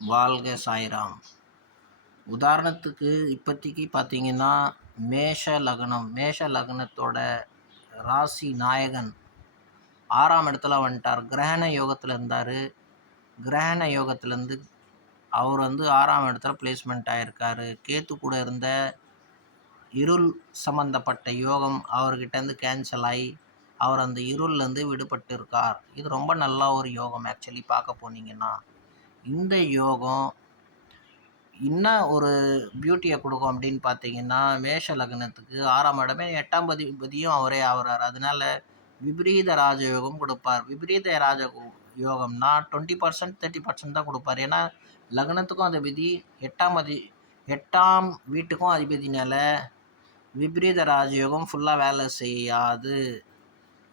வாழ்க சாய்ராம். உதாரணத்துக்கு இப்போதைக்கு பார்த்தீங்கன்னா, மேஷ லக்னத்தோட ராசி நாயகன் 6ஆம் இடத்துல வந்துட்டார். கிரகண யோகத்தில் இருந்தார். கிரகண யோகத்திலேருந்து அவர் 6ஆம் இடத்துல பிளேஸ்மெண்ட் ஆகிருக்காரு. கேத்து கூட இருந்த இருள் சம்பந்தப்பட்ட யோகம் அவர்கிட்டேருந்து கேன்சல் ஆகி அவர் அந்த இருள்லேருந்து விடுபட்டு இருக்கார். இது ரொம்ப நல்ல ஒரு யோகம். ஆக்சுவலி பார்க்க போனீங்கன்னா இந்த யோகம் என்ன ஒரு பியூட்டியை கொடுக்கும் அப்படின்னு பார்த்தீங்கன்னா, மேஷ லக்னத்துக்கு 6ஆம் இடமே 8ஆம் அதிபதியும் அவரே ஆகிறார். அதனால விபரீத ராஜயோகம் கொடுப்பார். விபரீத யோகம்னா 20% 30% தான் கொடுப்பார். ஏன்னா லக்னத்துக்கும் அதிபதி 8ஆம் வீட்டுக்கும் அதிபதினால விபரீத ராஜயோகம் ஃபுல்லாக வேலை செய்யாது.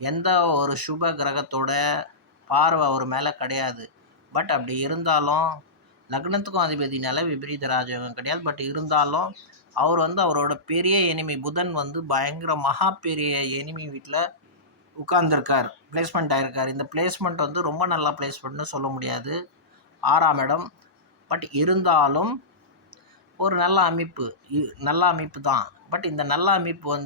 எந்த ஒரு சுப கிரகத்தோட பார்வை அவர் மேலே கிடையாது. பட் அப்படி இருந்தாலும் லக்னத்துக்கும் அதிபதினால விபரீத ராஜயோகம் கிடையாது. பட் இருந்தாலும் அவர் அவரோட பெரிய எனிமி புதன் பயங்கர மகா பெரிய எனிமி வீட்டில் உட்கார்ந்துருக்கார், பிளேஸ்மெண்ட் ஆகிருக்கார். இந்த பிளேஸ்மெண்ட் ரொம்ப நல்ல பிளேஸ்மெண்ட்னு சொல்ல முடியாது, 6ஆம் இடம். பட் இருந்தாலும் ஒரு நல்ல அமைப்பு தான். பட் இந்த நல்ல அமைப்பு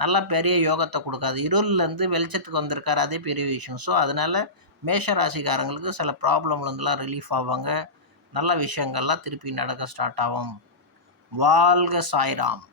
நல்ல பெரிய யோகத்தை கொடுக்காது. இருள்லேருந்து வெளிச்சத்துக்கு வந்திருக்காரு, அதே பெரிய விஷயம். ஸோ அதனால் மேஷ ராசிக்காரங்களுக்கு சில ப்ராப்ளம்லேருந்துலாம் ரிலீஃப் ஆவாங்க. நல்ல விஷயங்கள்லாம் திருப்பி நடக்க ஸ்டார்ட் ஆகும். வாழ்க சாய்ராம்.